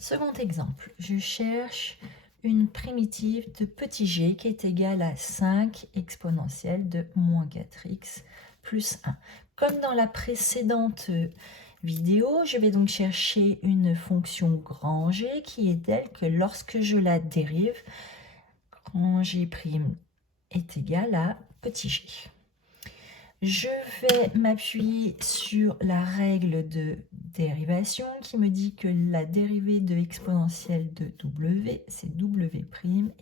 Second exemple, je cherche une primitive de petit g qui est égale à 5 exponentielle de moins 4x plus 1. Comme dans la précédente vidéo, je vais donc chercher une fonction grand G qui est telle que lorsque je la dérive, grand G' est égal à petit g. Je vais m'appuyer sur la règle de dérivation qui me dit que la dérivée de exponentielle de W, c'est W'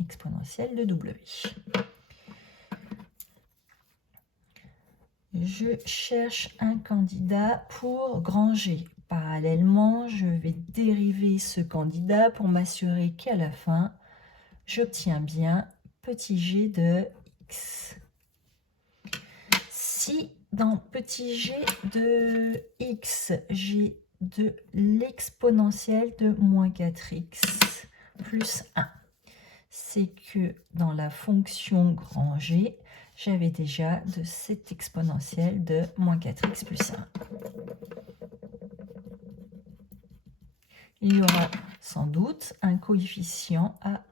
exponentielle de W. Je cherche un candidat pour grand G. Parallèlement, je vais dériver ce candidat pour m'assurer qu'à la fin, j'obtiens bien petit g de x. Si dans petit g de x, j'ai de l'exponentielle de moins 4x plus 1, c'est que dans la fonction grand G, j'avais déjà de cette exponentielle de moins 4x plus 1. Il y aura sans doute un coefficient à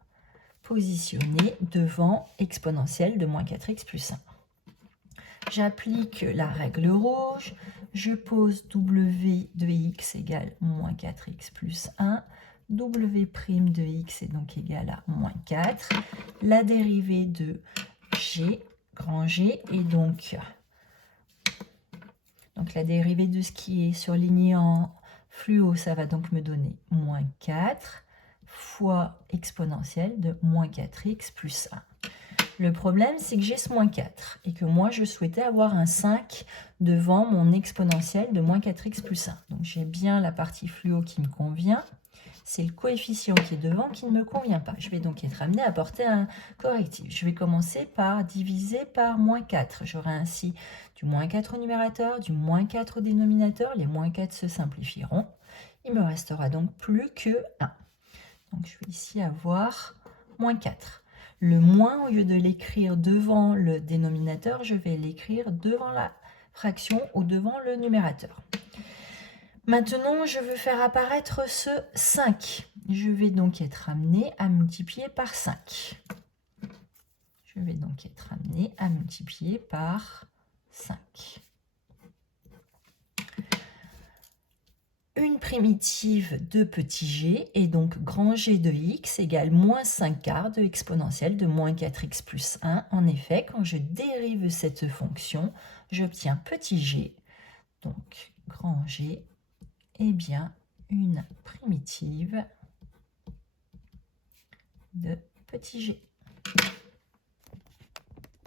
positionner devant exponentielle de moins 4x plus 1. J'applique la règle rouge, je pose W de x égale moins 4x plus 1, W' de x est donc égal à moins 4. La dérivée de g, grand G, est donc la dérivée de ce qui est surligné en fluo, ça va donc me donner moins 4 fois exponentielle de moins 4x plus 1. Le problème, c'est que j'ai ce moins 4 et que moi, je souhaitais avoir un 5 devant mon exponentielle de moins 4x plus 1. Donc, j'ai bien la partie fluo qui me convient. C'est le coefficient qui est devant qui ne me convient pas. Je vais donc être amené à apporter un correctif. Je vais commencer par diviser par moins 4. J'aurai ainsi du moins 4 au numérateur, du moins 4 au dénominateur. Les moins 4 se simplifieront. Il me restera donc plus que 1. Donc, je vais ici avoir moins 4. Le moins, au lieu de l'écrire devant le dénominateur, je vais l'écrire devant la fraction ou devant le numérateur. Maintenant, je veux faire apparaître ce 5. Je vais donc être amené à multiplier par 5. Je vais donc être amené à multiplier par 5. Une primitive de petit g est donc grand G de x égale moins 5 quarts de exponentielle de moins 4x plus 1. En effet, quand je dérive cette fonction, j'obtiens petit g, donc grand G, est bien une primitive de petit g.